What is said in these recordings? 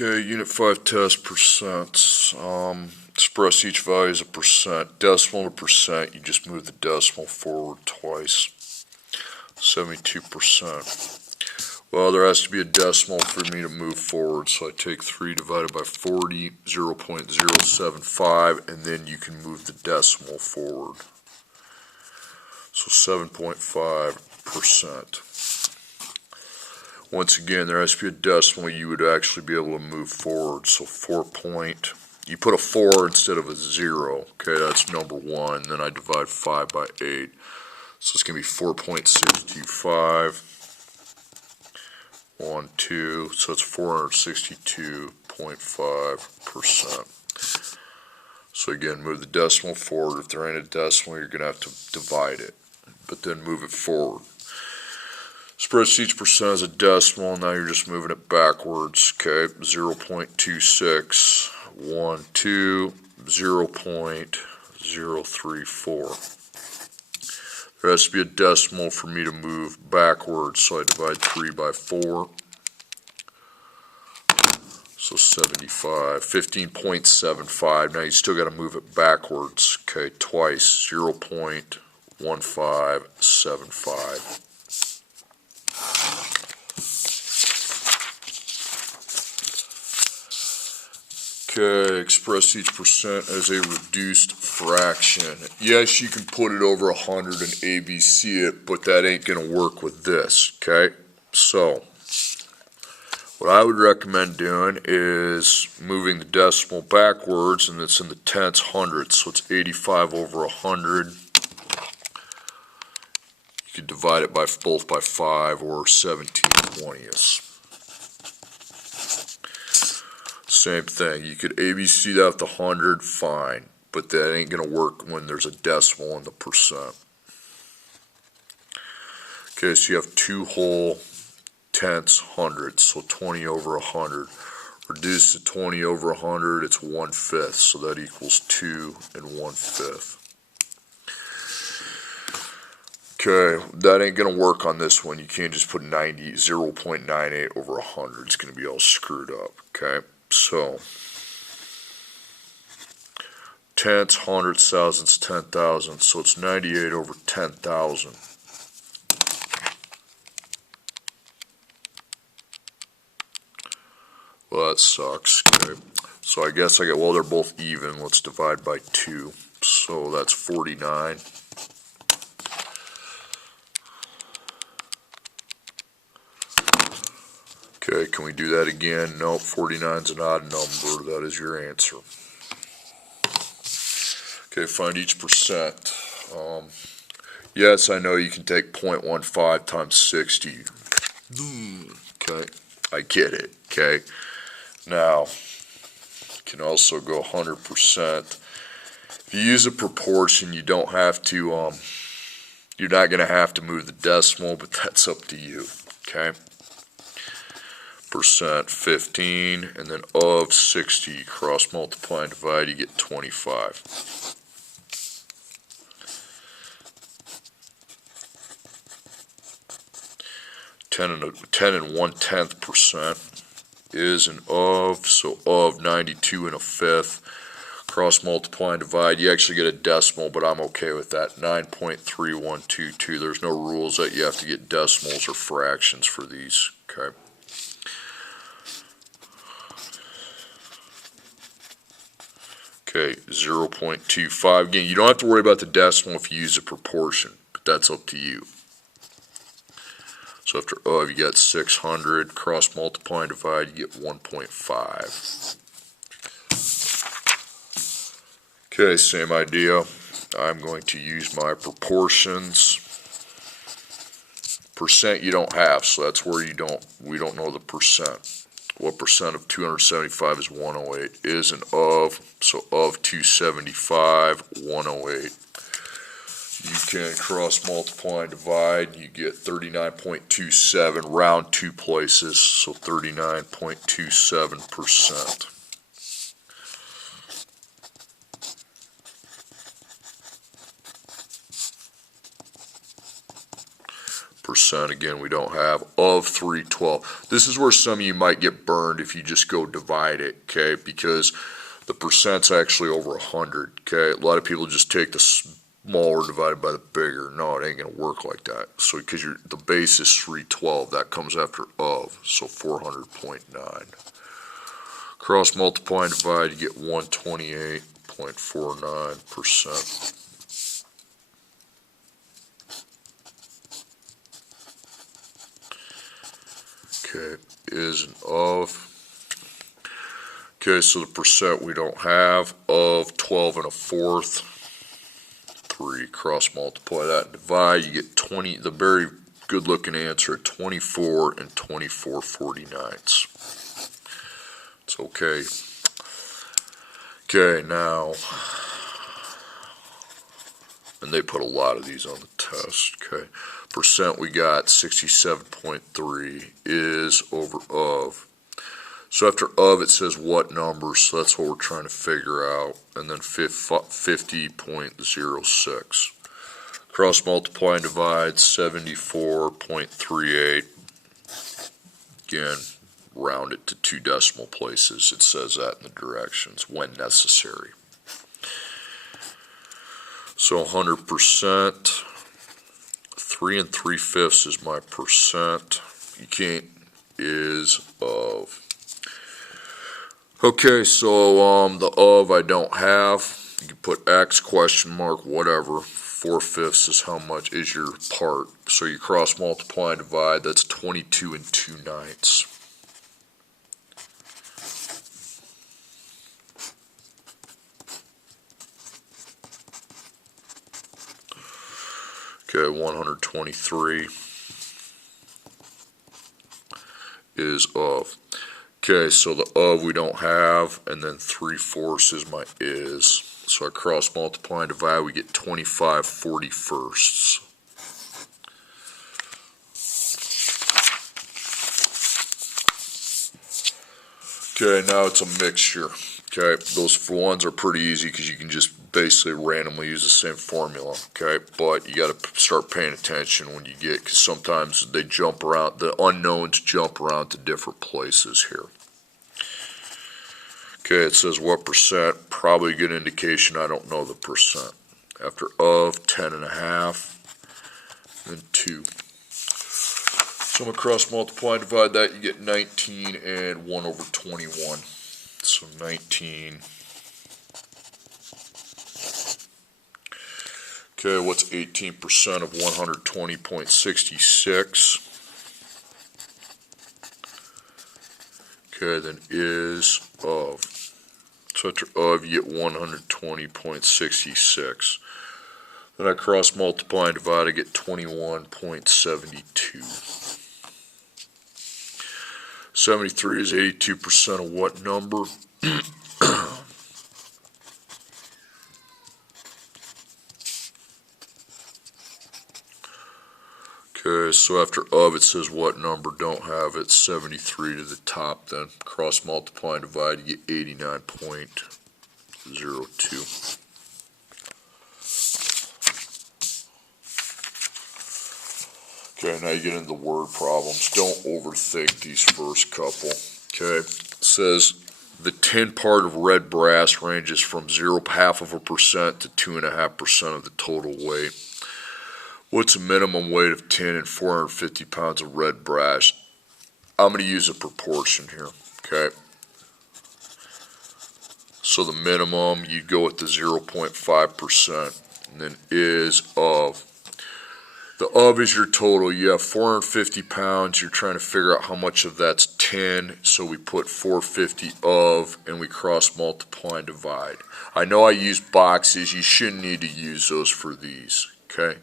Okay, Unit 5 test percents. Express each value as a percent. Decimal to percent, you just move the decimal forward twice. 72%. Well, there has to be a decimal for me to move forward, so I take 3 divided by 40, 0.075, and then you can move the decimal forward. So 7.5%. Once again, there has to be a decimal you would actually be able to move forward. So 4 point, you put a 4 instead of a 0. Okay, that's number 1. Then I divide 5 by 8. So it's going to be 4.625. 1, 2. So it's 462.5%. So again, move the decimal forward. If there ain't a decimal, you're going to have to divide it. But then move it forward. Express each percent as a decimal, now you're just moving it backwards, okay, 0.26, 1, 2, 0.034. There has to be a decimal for me to move backwards, so I divide 3 by 4, so 75, 15.75, now you still got to move it backwards, okay, twice, 0.1575. Okay, express each percent as a reduced fraction. Yes, you can put it over 100 and ABC it, but that ain't going to work with this, okay? So, what I would recommend doing is moving the decimal backwards, and it's in the tenths, hundredths, so it's 85 over 100. You could divide it by both by 5 or 17/20ths. Same thing, you could ABC that with the 100, fine, but that ain't going to work when there's a decimal in the percent. Okay, so you have 2 whole tenths, hundredths, so 20 over 100. Reduce to 20 over 100, it's 1/5, so that equals 2 1/5. Okay, that ain't going to work on this one. You can't just put 0.98 over 100. It's going to be all screwed up, okay? So, tenths, hundredths, thousandths, 10,000. So it's 98 over 10,000. Well, that sucks. Okay. So I guess well, they're both even. Let's divide by 2. So that's 49. Okay, can we do that again? Nope, 49 is an odd number. That is your answer. Okay, find each percent. Yes, I know you can take 0.15 times 60. Okay, I get it. Okay, now you can also go 100%. If you use a proportion, you don't have to. You're not going to have to move the decimal, but that's up to you. Okay. Percent 15, and then of 60, cross multiply and divide, you get 25. Ten and 1/10 percent is an of, so of 92 1/5. Cross multiply and divide, you actually get a decimal, but I'm okay with that. 9.3122. There's no rules that you have to get decimals or fractions for these. Okay. Okay, 0.25. Again, you don't have to worry about the decimal if you use a proportion, but that's up to you. So after of, you got 600. Cross multiply and divide, you get 1.5. Okay, same idea. I'm going to use my proportions. Percent you don't have, so that's where we don't know the percent. What percent of 275 is 108? Is an of, so of 275, 108. You can cross multiply and divide, you get 39.27, round 2 places, so 39.27%. Percent, again, we don't have. Of 312. This is where some of you might get burned if you just go divide it, okay? Because the percent's actually over 100, okay? A lot of people just take the smaller divided by the bigger. No, it ain't gonna work like that. So because the base is 312, that comes after of, so 400.9. Cross multiply and divide, you get 128.49%. Okay, is an of. Okay, so the percent we don't have. Of 12 1/4. 3, cross multiply that and divide, you get 20, the very good looking answer at 24 and 24/49. It's okay. Okay, now, and they put a lot of these on the test, okay. Percent we got 67.3 is over of. So after of it says what number, so that's what we're trying to figure out. And then 50.06. Cross multiply and divide 74.38. Again, round it to 2 decimal places. It says that in the directions when necessary. So 100%. 3 3/5 is my percent. You can't, is of. Okay, so the of I don't have. You can put X, question mark, whatever. 4/5 is how much is your part. So you cross multiply and divide, that's 22 2/9. Okay, 123 is of. Okay, so the of we don't have, and then 3/4 is my is. So I cross multiply and divide, we get 25/41. Okay, now it's a mixture. Okay, those ones are pretty easy because you can just basically randomly use the same formula. Okay, but you got to start paying attention when you get, because sometimes they jump around, the unknowns jump around to different places here. Okay, it says what percent, probably a good indication I don't know the percent. After of, 10.5, then 2. So I'm going to cross multiply and divide that, you get 19 and 1/21. So 19. Okay, what's 18% of 120.66? Okay, then is of. So after of, you get 120.66. Then I cross multiply and divide, I get 21.72. 73 is 82% of what number? Okay, so after of it says what number, don't have it, 73 to the top, then cross multiply and divide, you get 89.02. Okay, now you get into the word problems. Don't overthink these first couple. Okay, it says the tin part of red brass ranges from 0.5% to 2.5% of the total weight. What's a minimum weight of tin and 450 pounds of red brass? I'm going to use a proportion here, okay? So the minimum, you'd go with the 0.5%, and then is of. The of is your total. You have 450 pounds. You're trying to figure out how much of that's tin, so we put 450 of, and we cross multiply and divide. I know I use boxes. You shouldn't need to use those for these, okay?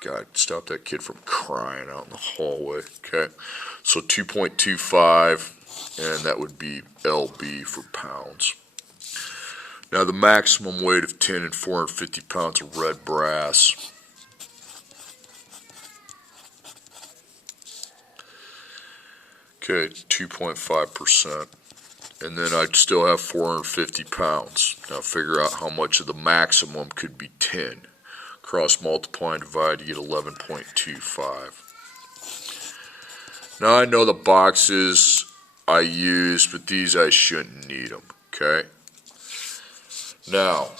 God, stop that kid from crying out in the hallway. Okay, so 2.25, and that would be LB for pounds. Now the maximum weight of tin and 450 pounds of red brass. Okay, 2.5%. And then I'd still have 450 pounds. Now figure out how much of the maximum could be tin. Cross multiply and divide, you get 11.25. Now I know the boxes I used, but these I shouldn't need them, okay? Now,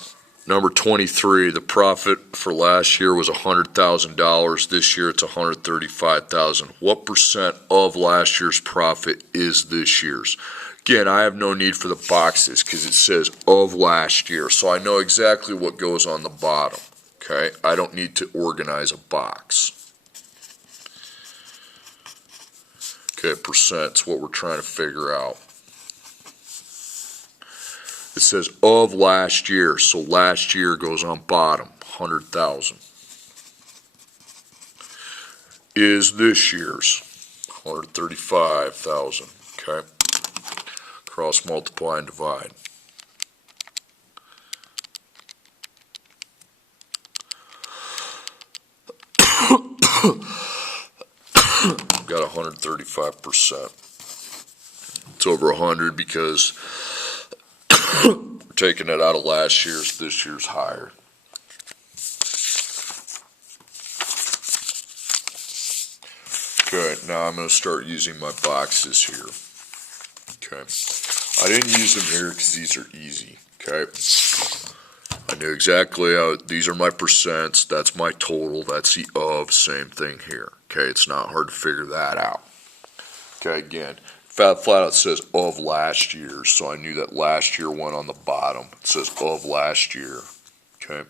number 23, the profit for last year was $100,000. This year it's $135,000. What percent of last year's profit is this year's? Again, I have no need for the boxes because it says of last year, so I know exactly what goes on the bottom, okay? I don't need to organize a box. Okay, percent's what we're trying to figure out. It says of last year, so last year goes on bottom, 100,000. Is this year's 135,000, okay? Cross multiply and divide. Got 135%. It's over 100 because we're taking it out of last year's, this year's higher. Okay, now I'm going to start using my boxes here. Okay, I didn't use them here because these are easy. Okay, I knew exactly how, these are my percents, that's my total, that's the of, same thing here. Okay, it's not hard to figure that out. Okay, again, flat out says of last year, so I knew that last year went on the bottom. It says of last year. Okay.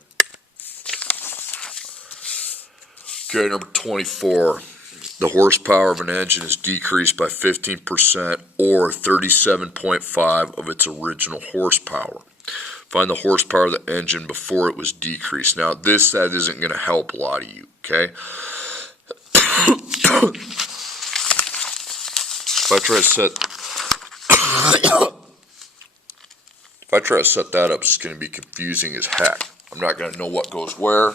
Okay, number 24. The horsepower of an engine is decreased by 15% or 37.5 of its original horsepower. Find the horsepower of the engine before it was decreased. Now, that isn't going to help a lot of you, okay? If I try to set that up, it's going to be confusing as heck. I'm not going to know what goes where,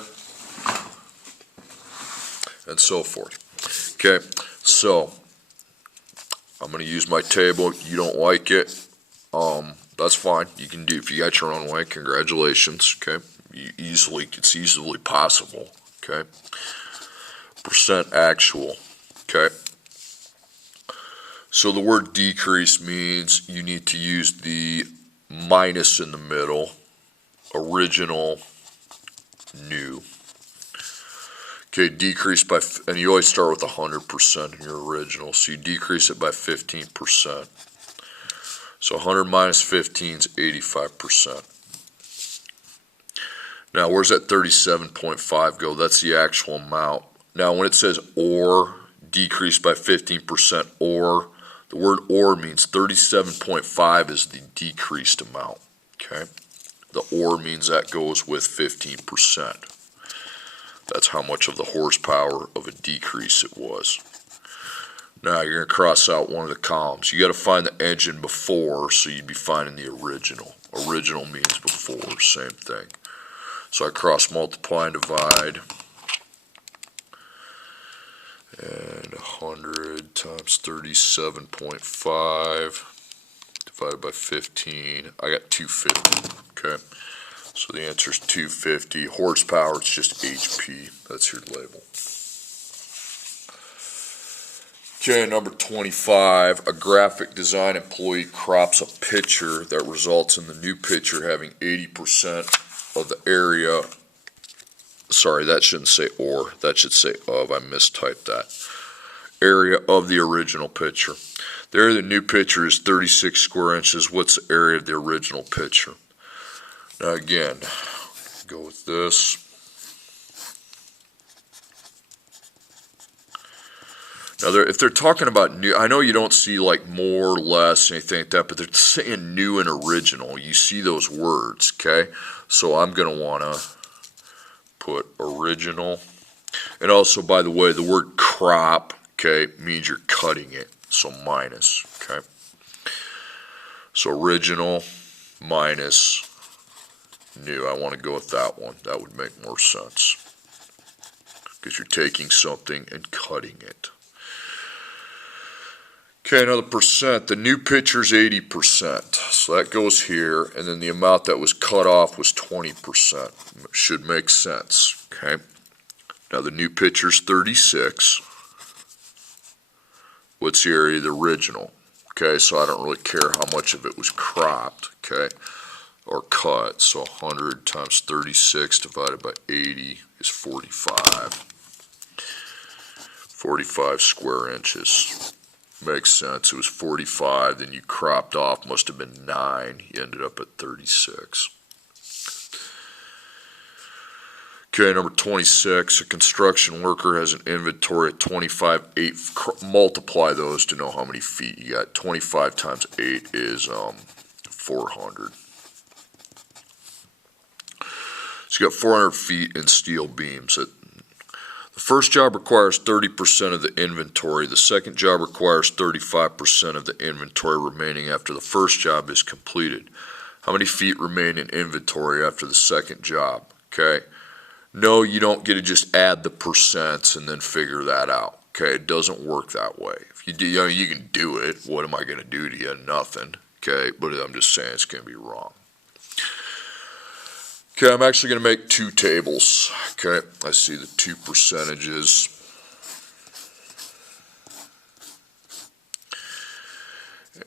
and so forth. Okay, so I'm going to use my table. You don't like it, that's fine. You can do, if you got your own way, congratulations. Okay, it's easily possible. Okay, percent actual. Okay. So the word decrease means you need to use the minus in the middle, original, new. Okay, decrease by, and you always start with 100% in your original, so you decrease it by 15%. So 100 minus 15 is 85%. Now, where's that 37.5 go? That's the actual amount. Now, when it says or, decrease by 15% or, the word or means 37.5 is the decreased amount, okay? The or means that goes with 15%. That's how much of the horsepower of a decrease it was. Now you're going to cross out one of the columns. You got to find the engine before, so you'd be finding the original. Original means before, same thing. So I cross multiply and divide. And 100 times 37.5 divided by 15. I got 250. Okay. So the answer is 250. Horsepower, it's just HP. That's your label. Okay, number 25. A graphic design employee crops a picture that results in the new picture having 80% of the area. Sorry, that shouldn't say or. That should say of. I mistyped that. Area of the original picture. The area of the new picture is 36 square inches. What's the area of the original picture? Now again, go with this. Now, if they're talking about new, I know you don't see like more, less, anything like that, but they're saying new and original. You see those words, okay? So I'm going to want to put original. And also, by the way, the word crop, okay, means you're cutting it. So minus, okay? So original minus new. I want to go with that one. That would make more sense. Because you're taking something and cutting it. Okay, another percent. The new pitcher's 80%. So that goes here, and then the amount that was cut off was 20%. Should make sense. Okay. Now the new pitcher's 36. What's the area of the original? Okay, so I don't really care how much of it was cropped, okay, or cut. So 100 times 36 divided by 80 is 45. 45 square inches. Makes sense. It was 45, then you cropped off, must have been 9. You ended up at 36. Okay, number 26, a construction worker has an inventory of 25, 8, multiply those to know how many feet you got. 25 times 8 is 400. So you got 400 feet in steel beams. The first job requires 30% of the inventory. The second job requires 35% of the inventory remaining after the first job is completed. How many feet remain in inventory after the second job? Okay. No, you don't get to just add the percents and then figure that out. Okay, it doesn't work that way. If you do, you can do it. What am I going to do to you? Nothing. Okay, but I'm just saying it's going to be wrong. Okay, I'm actually going to make two tables. Okay, I see the two percentages.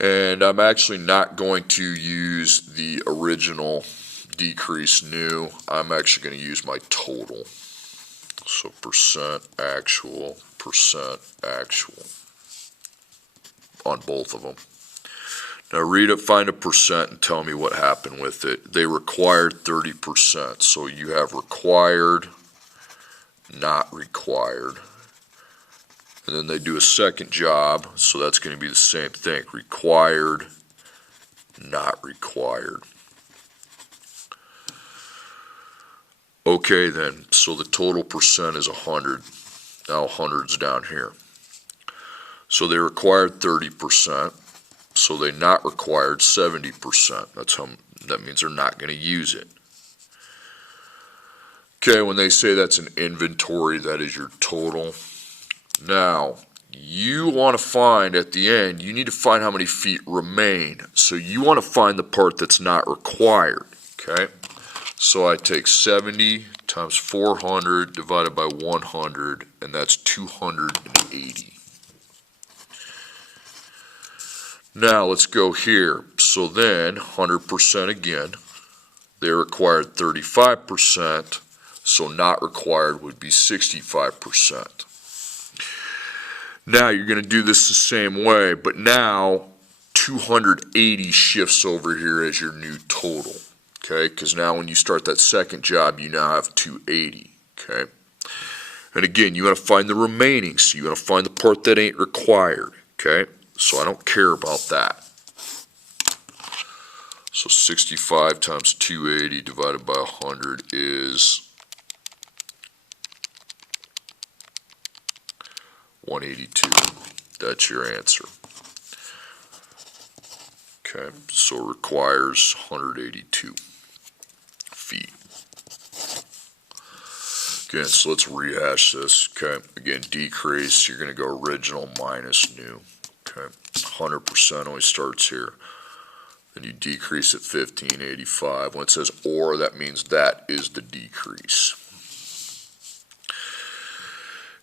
And I'm actually not going to use the original decrease new. I'm actually going to use my total. So percent actual on both of them. Now read it, find a percent, and tell me what happened with it. They required 30%. So you have required, not required. And then they do a second job, so that's going to be the same thing. Required, not required. Okay then, so the total percent is 100. Now 100's down here. So they required 30%. So they not required 70%. That means they're not going to use it. Okay, when they say that's an inventory, that is your total. Now, you want to find at the end, you need to find how many feet remain. So you want to find the part that's not required. Okay, so I take 70 times 400 divided by 100, and that's 280. Now let's go here. So then 100% again. They required 35%, so not required would be 65%. Now you're going to do this the same way, but now 280 shifts over here as your new total. Okay, because now when you start that second job, you now have 280. Okay, and again, you want to find the remaining, so you want to find the part that ain't required. Okay, so I don't care about that. So 65 times 280 divided by 100 is 182. That's your answer. Okay, so it requires 182 feet. Okay, so let's rehash this. Okay, again, decrease, you're going to go original minus new. Okay, 100% always starts here. Then you decrease at 1585. When it says or, that means that is the decrease.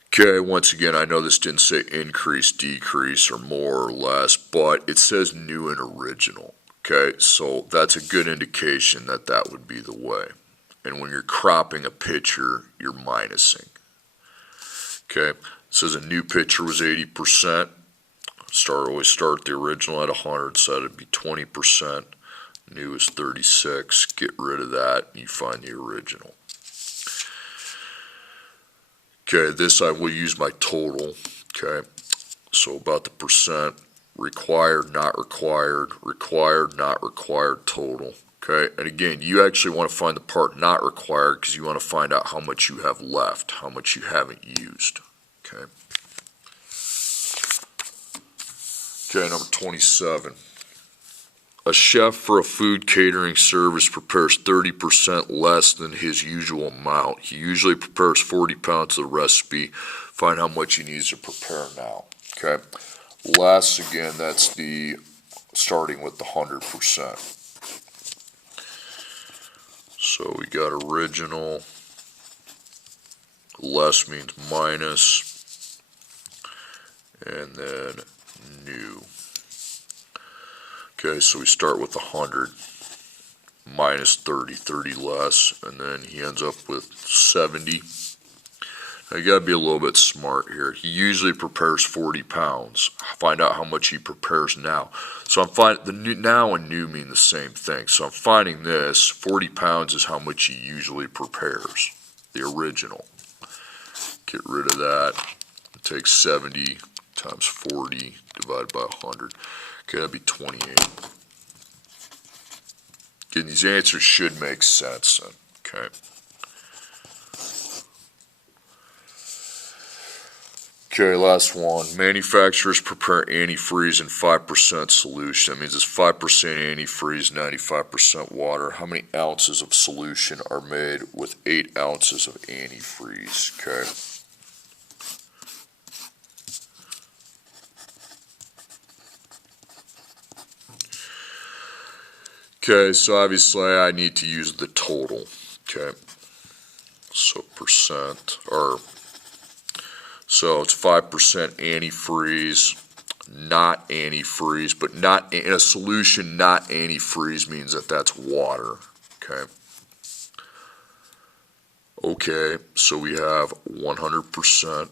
Okay, once again, I know this didn't say increase, decrease, or more or less, but it says new and original. Okay, so that's a good indication that that would be the way. And when you're cropping a picture, you're minusing. Okay, it says a new picture was 80%. Always start the original at 100, so that'd be 20%. New is 36. Get rid of that, and you find the original. Okay, this I will use my total. Okay, so about the percent, required, not required, not required total. Okay, and again, you actually want to find the part not required because you want to find out how much you have left, how much you haven't used. Okay. Okay, number 27. A chef for a food catering service prepares 30% less than his usual amount. He usually prepares 40 pounds of the recipe. Find how much he needs to prepare now. Okay, less, again, that's the starting with the 100%. So we got original, less means minus, and then new. Okay, so we start with 100, minus 30, 30 less, and then he ends up with 70. Now you gotta be a little bit smart here. He usually prepares 40 pounds. Find out how much he prepares now. So I'm finding the new, now and new mean the same thing. So I'm finding this 40 pounds is how much he usually prepares, the original. Get rid of that. Take 70 times 40 divided by 100. Okay, that'd be 28. Again, these answers should make sense then. Okay. Okay, last one. Manufacturers prepare antifreeze in 5% solution. That means it's 5% antifreeze, 95% water. How many ounces of solution are made with 8 ounces of antifreeze? Okay. Okay, so obviously I need to use the total. Okay. So percent, or so it's 5% antifreeze, not antifreeze, but not in a solution, not antifreeze means that that's water. Okay. Okay, so we have 100%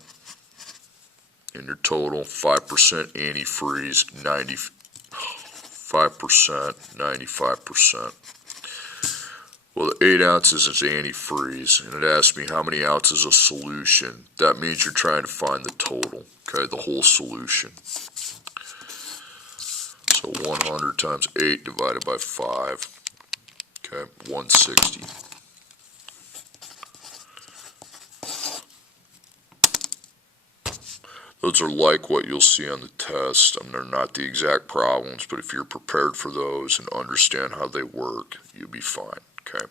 in your total, 5% antifreeze, 95%, 95%. Well, the 8 ounces is antifreeze, and it asks me how many ounces of solution. That means you're trying to find the total, okay, the whole solution. So 100 times 8 divided by 5, okay, 160. Those are like what you'll see on the test. I mean, they're not the exact problems, but if you're prepared for those and understand how they work, you'll be fine, okay?